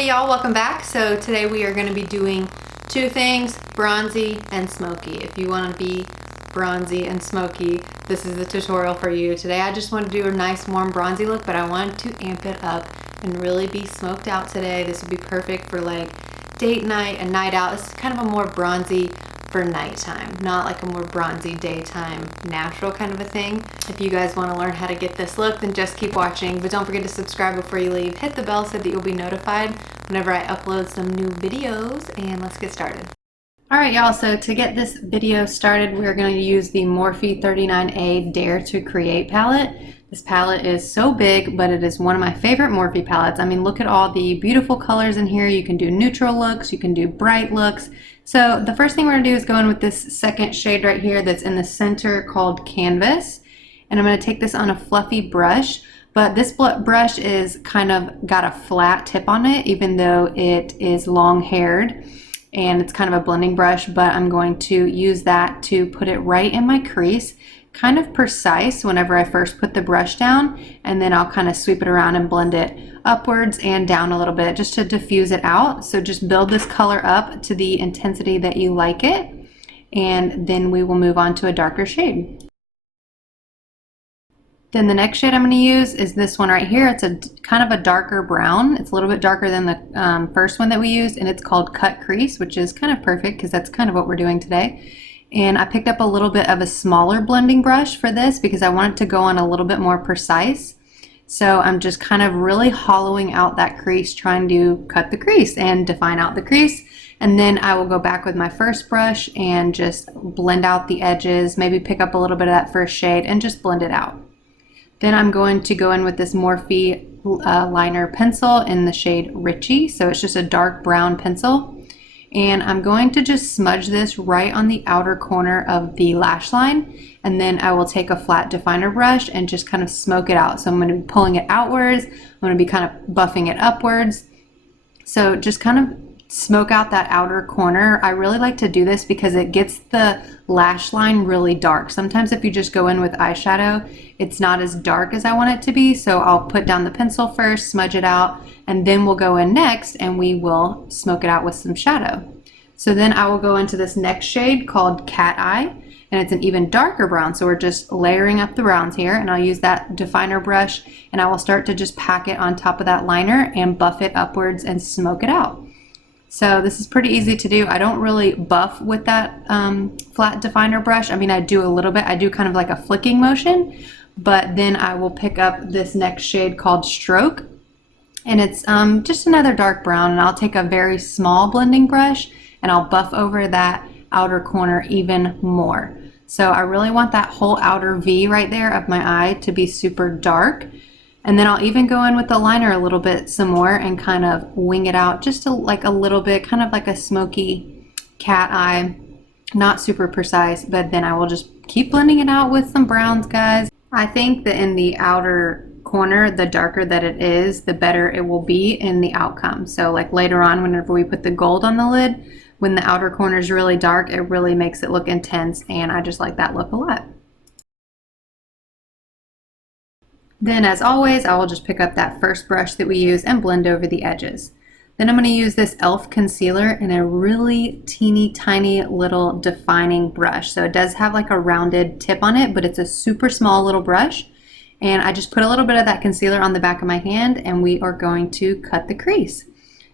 Hey y'all, welcome back. So today we are going to be doing two things, bronzy and smoky. If you want to be bronzy and smoky, this is the tutorial for you. Today I just want to do a nice warm bronzy look, but I wanted to amp it up and really be smoked out today. This would be perfect for like date night and night out. This is kind of a more bronzy for nighttime, not like a more bronzy daytime natural kind of a thing. If you guys want to learn how to get this look, then just keep watching, but don't forget to subscribe before you leave. Hit the bell so that you'll be notified whenever I upload some new videos, and let's get started. Alright y'all, so to get this video started, we're going to use the Morphe 39A Dare to Create palette. This palette is so big, but it is one of my favorite Morphe palettes. I mean, look at all the beautiful colors in here. You can do neutral looks, you can do bright looks. So the first thing we're going to do is go in with this second shade right here that's in the center called Canvas. And I'm going to take this on a fluffy brush, but this brush is kind of got a flat tip on it, even though it is long haired. And it's kind of a blending brush, but I'm going to use that to put it right in my crease, kind of precise whenever I first put the brush down, and then I'll kind of sweep it around and blend it upwards and down a little bit just to diffuse it out. So just build this color up to the intensity that you like it, and then we will move on to a darker shade. Then the next shade I'm going to use is this one right here. It's a kind of a darker brown. It's a little bit darker than the first one that we used, and it's called Cut Crease, which is kind of perfect because that's kind of what we're doing today. And I picked up a little bit of a smaller blending brush for this because I want it to go on a little bit more precise. So I'm just kind of really hollowing out that crease, trying to cut the crease and define out the crease. And then I will go back with my first brush and just blend out the edges, maybe pick up a little bit of that first shade and just blend it out. Then I'm going to go in with this Morphe liner pencil in the shade Richie. So it's just a dark brown pencil. And I'm going to just smudge this right on the outer corner of the lash line. And then I will take a flat definer brush and just kind of smoke it out. So I'm going to be pulling it outwards. I'm going to be kind of buffing it upwards. So just kind of smoke out that outer corner. I really like to do this because it gets the lash line really dark. Sometimes if you just go in with eyeshadow, it's not as dark as I want it to be. So I'll put down the pencil first, smudge it out, and then we'll go in next and we will smoke it out with some shadow. So then I will go into this next shade called Cat Eye, and it's an even darker brown. So we're just layering up the browns here, and I'll use that definer brush and I will start to just pack it on top of that liner and buff it upwards and smoke it out. So this is pretty easy to do. I don't really buff with that flat definer brush. I mean, I do a little bit. I do kind of like a flicking motion, but then I will pick up this next shade called Stroke, and it's just another dark brown, and I'll take a very small blending brush and I'll buff over that outer corner even more. So I really want that whole outer V right there of my eye to be super dark. And then I'll even go in with the liner a little bit some more and kind of wing it out just like a little bit, kind of like a smoky cat eye, not super precise, but then I will just keep blending it out with some browns, guys. I think that in the outer corner, the darker that it is, the better it will be in the outcome. So like later on, whenever we put the gold on the lid, when the outer corner is really dark, it really makes it look intense, and I just like that look a lot. Then as always, I will just pick up that first brush that we use and blend over the edges. Then I'm going to use this e.l.f. concealer in a really teeny tiny little defining brush. So it does have like a rounded tip on it, but it's a super small little brush. And I just put a little bit of that concealer on the back of my hand, and we are going to cut the crease.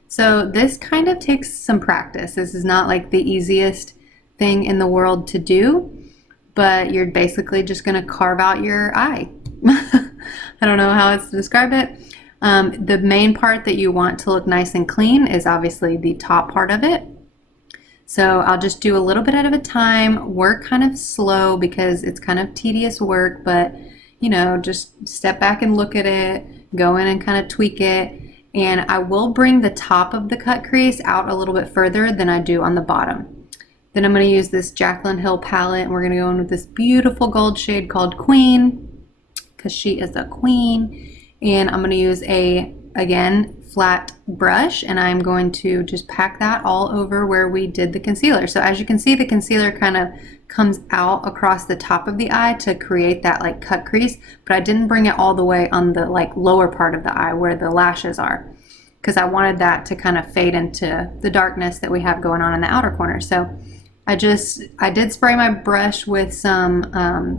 So this kind of takes some practice. This is not like the easiest thing in the world to do, but you're basically just going to carve out your eye. I don't know how else to describe it. The main part that you want to look nice and clean is obviously the top part of it. So I'll just do a little bit at a time, work kind of slow because it's kind of tedious work, but you know, just step back and look at it, go in and kind of tweak it. And I will bring the top of the cut crease out a little bit further than I do on the bottom. Then I'm going to use this Jaclyn Hill palette, and we're going to go in with this beautiful gold shade called Queen, because she is a queen. And I'm going to use a, again, flat brush, and I'm going to just pack that all over where we did the concealer. So as you can see, the concealer kind of comes out across the top of the eye to create that like cut crease, but I didn't bring it all the way on the like lower part of the eye where the lashes are. because I wanted that to kind of fade into the darkness that we have going on in the outer corner. So I did spray my brush with some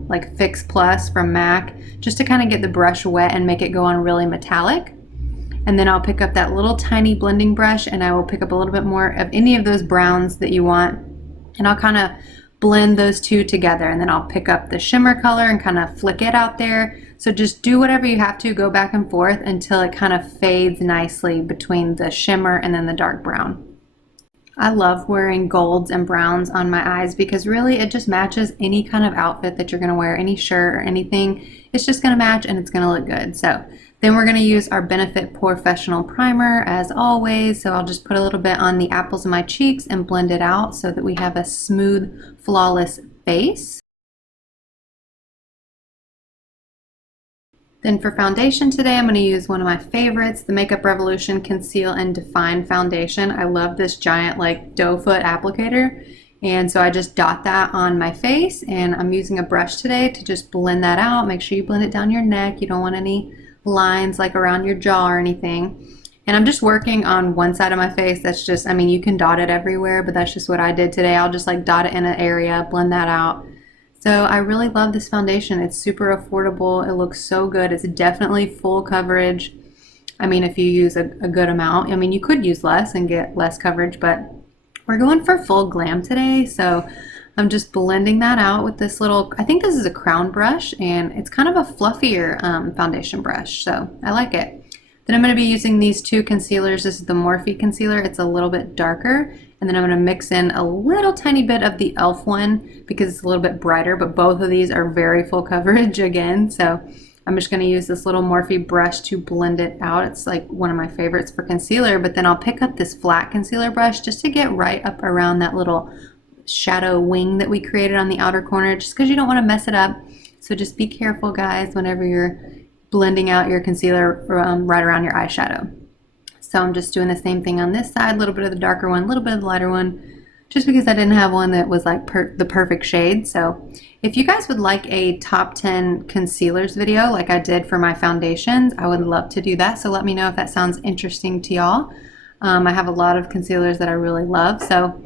like Fix Plus from MAC just to kind of get the brush wet and make it go on really metallic. And then I'll pick up that little tiny blending brush and I will pick up a little bit more of any of those browns that you want. And I'll kind of blend those two together, and then I'll pick up the shimmer color and kind of flick it out there. So just do whatever you have to, go back and forth until it kind of fades nicely between the shimmer and then the dark brown. I love wearing golds and browns on my eyes because really it just matches any kind of outfit that you're going to wear, any shirt or anything. It's just going to match and it's going to look good. So then we're going to use our Benefit Professional Primer as always. So I'll just put a little bit on the apples of my cheeks and blend it out so that we have a smooth, flawless face. Then for foundation today, I'm going to use one of my favorites, the Makeup Revolution Conceal and Define Foundation. I love this giant like doe foot applicator. And so I just dot that on my face, and I'm using a brush today to just blend that out. Make sure you blend it down your neck. You don't want any lines like around your jaw or anything. And I'm just working on one side of my face. That's just, I mean, you can dot it everywhere, but that's just what I did today. I'll just like dot it in an area, blend that out. So I really love this foundation. It's super affordable. It looks so good. It's definitely full coverage. I mean, if you use a good amount, I mean, you could use less and get less coverage, but we're going for full glam today. So I'm just blending that out with this little, I think this is a crown brush, and it's kind of a fluffier foundation brush. So I like it. Then I'm going to be using these two concealers. This is the Morphe concealer. It's a little bit darker. And then I'm going to mix in a little tiny bit of the e.l.f. one because it's a little bit brighter, but both of these are very full coverage again. So I'm just going to use this little Morphe brush to blend it out. It's like one of my favorites for concealer, but then I'll pick up this flat concealer brush just to get right up around that little shadow wing that we created on the outer corner, just because you don't want to mess it up. So just be careful, guys, whenever you're blending out your concealer right around your eyeshadow. So I'm just doing the same thing on this side, a little bit of the darker one, a little bit of the lighter one, just because I didn't have one that was like the perfect shade. So if you guys would like a top 10 concealers video like I did for my foundations, I would love to do that. So let me know if that sounds interesting to y'all. I have a lot of concealers that I really love. So,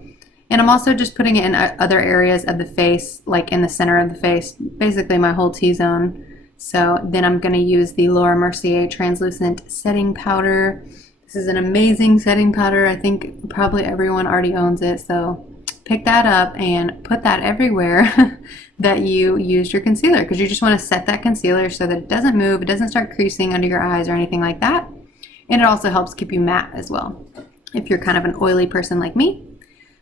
and I'm also just putting it in other areas of the face, like in the center of the face, basically my whole T-zone. So then I'm going to use the Laura Mercier Translucent Setting Powder. This is an amazing setting powder. I think probably everyone already owns it. So pick that up and put that everywhere that you used your concealer, because you just want to set that concealer so that it doesn't move, it doesn't start creasing under your eyes or anything like that. And it also helps keep you matte as well, if you're kind of an oily person like me.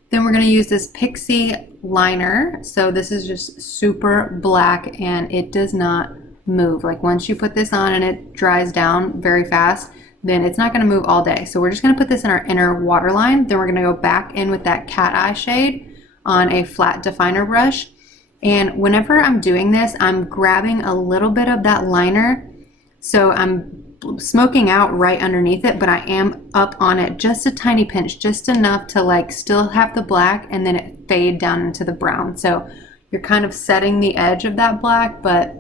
Then we're going to use this Pixie liner. So this is just super black and it does not move. Like once you put this on and it dries down very fast, then it's not going to move all day. So we're just going to put this in our inner waterline. Then we're going to go back in with that cat eye shade on a flat definer brush. And whenever I'm doing this, I'm grabbing a little bit of that liner. So I'm smoking out right underneath it, but I am up on it just a tiny pinch, just enough to like still have the black and then it fade down into the brown. So you're kind of setting the edge of that black, but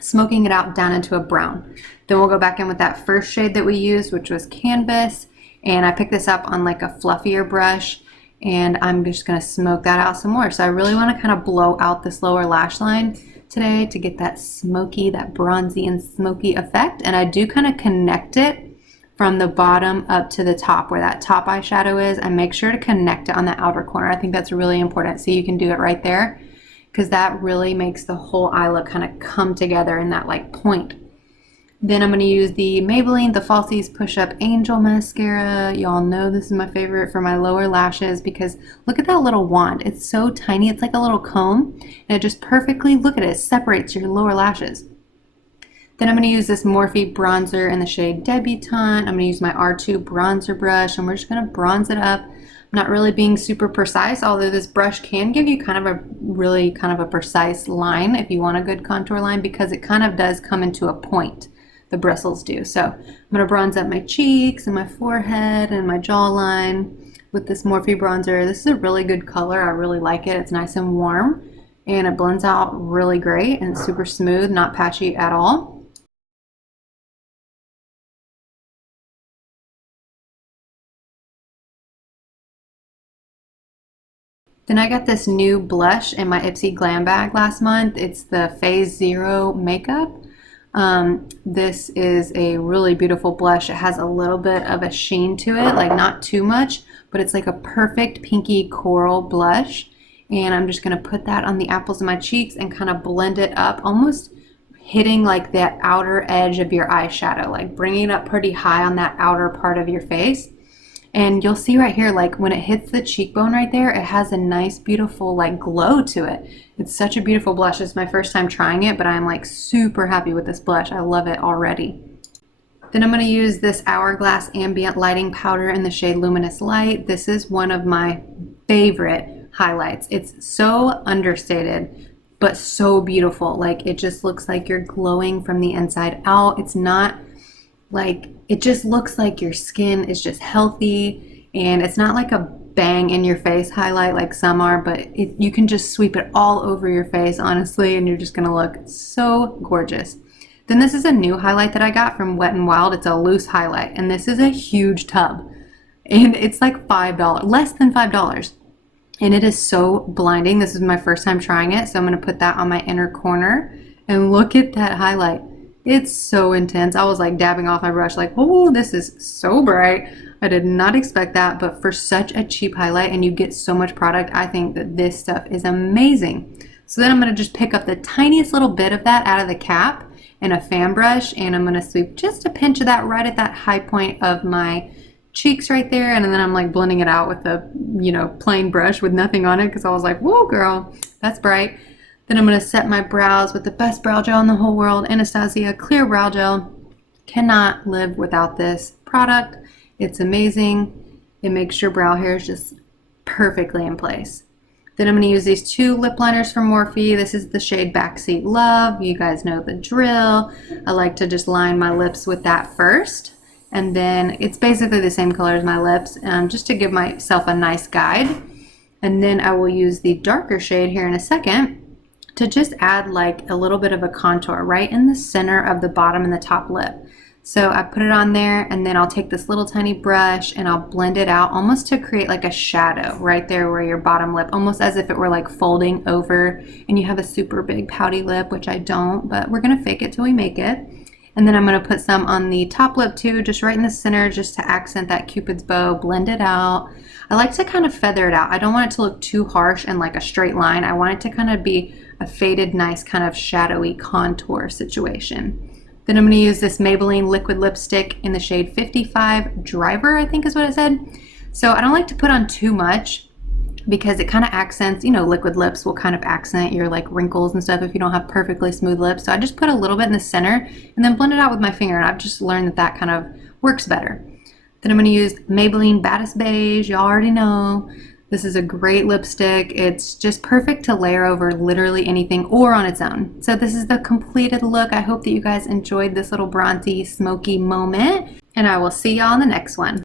smoking it out down into a brown. Then we'll go back in with that first shade that we used, which was Canvas, and I picked this up on like a fluffier brush, and I'm just going to smoke that out some more. So I really want to kind of blow out this lower lash line today to get that smoky, that bronzy and smoky effect. And I do kind of connect it from the bottom up to the top where that top eyeshadow is. I make sure to connect it on the outer corner. I think that's really important. So you can do it right there, because that really makes the whole eye look kind of come together in that like point. Then I'm going to use the Maybelline The Falsies Push Up Angel Mascara. Y'all know this is my favorite for my lower lashes because look at that little wand. It's so tiny. It's like a little comb, and it just perfectly, look at it, it separates your lower lashes. Then I'm going to use this Morphe bronzer in the shade Debutante. I'm going to use my R2 bronzer brush, and we're just going to bronze it up. I'm not really being super precise, although this brush can give you kind of a really kind of a precise line if you want a good contour line, because it kind of does come into a point. The bristles do. So I'm going to bronze up my cheeks and my forehead and my jawline with this Morphe bronzer. This is a really good color. I really like it. It's nice and warm and it blends out really great and super smooth, not patchy at all. Then I got this new blush in my Ipsy Glam bag last month. It's the Phase Zero Makeup. This is a really beautiful blush. It has a little bit of a sheen to it, like not too much, but it's like a perfect pinky coral blush. And I'm just gonna put that on the apples of my cheeks and kind of blend it up, almost hitting like that outer edge of your eyeshadow, like bringing it up pretty high on that outer part of your face. And you'll see right here, like when it hits the cheekbone right there, it has a nice, beautiful like glow to it. It's such a beautiful blush. It's my first time trying it, but I'm like super happy with this blush. I love it already. Then I'm going to use this Hourglass Ambient Lighting Powder in the shade Luminous Light. This is one of my favorite highlights. It's so understated, but so beautiful. Like it just looks like you're glowing from the inside out. It's not like, it just looks like your skin is just healthy, and it's not like a bang in your face highlight like some are, but you can just sweep it all over your face, honestly, and you're just gonna look so gorgeous. Then this is a new highlight that I got from Wet n Wild. It's a loose highlight, and this is a huge tub, and it's like $5, less than $5, and it is so blinding. This is my first time trying it, so I'm gonna put that on my inner corner, and look at that highlight. It's so intense. I was like dabbing off my brush like, oh, this is so bright. I did not expect that, but for such a cheap highlight and you get so much product, I think that this stuff is amazing. So then I'm gonna just pick up the tiniest little bit of that out of the cap in a fan brush, and I'm gonna sweep just a pinch of that right at that high point of my cheeks right there, and then I'm like blending it out with a, plain brush with nothing on it, because I was like, whoa girl, that's bright. Then I'm going to set my brows with the best brow gel in the whole world, Anastasia Clear Brow Gel. Cannot live without this product. It's amazing. It makes your brow hairs just perfectly in place. Then I'm going to use these two lip liners from Morphe. This is the shade Backseat Love. You guys know the drill. I like to just line my lips with that first. And then it's basically the same color as my lips, just to give myself a nice guide. And then I will use the darker shade here in a second to just add like a little bit of a contour right in the center of the bottom and the top lip. So I put it on there, and then I'll take this little tiny brush and I'll blend it out almost to create like a shadow right there where your bottom lip, almost as if it were like folding over and you have a super big pouty lip, which I don't, but we're gonna fake it till we make it. And then I'm gonna put some on the top lip too, just right in the center, just to accent that Cupid's bow, blend it out. I like to kind of feather it out. I don't want it to look too harsh and like a straight line. I want it to kind of be a faded, nice kind of shadowy contour situation. Then I'm going to use this Maybelline liquid lipstick in the shade 55 Driver, I think is what it said. So I don't like to put on too much because it kind of accents, liquid lips will kind of accent your like wrinkles and stuff if you don't have perfectly smooth lips. So I just put a little bit in the center and then blend it out with my finger, and I've just learned that that kind of works better. Then I'm going to use Maybelline Baddest Beige. You already know. This is a great lipstick. It's just perfect to layer over literally anything or on its own. So this is the completed look. I hope that you guys enjoyed this little bronzy, smoky moment, and I will see y'all in the next one.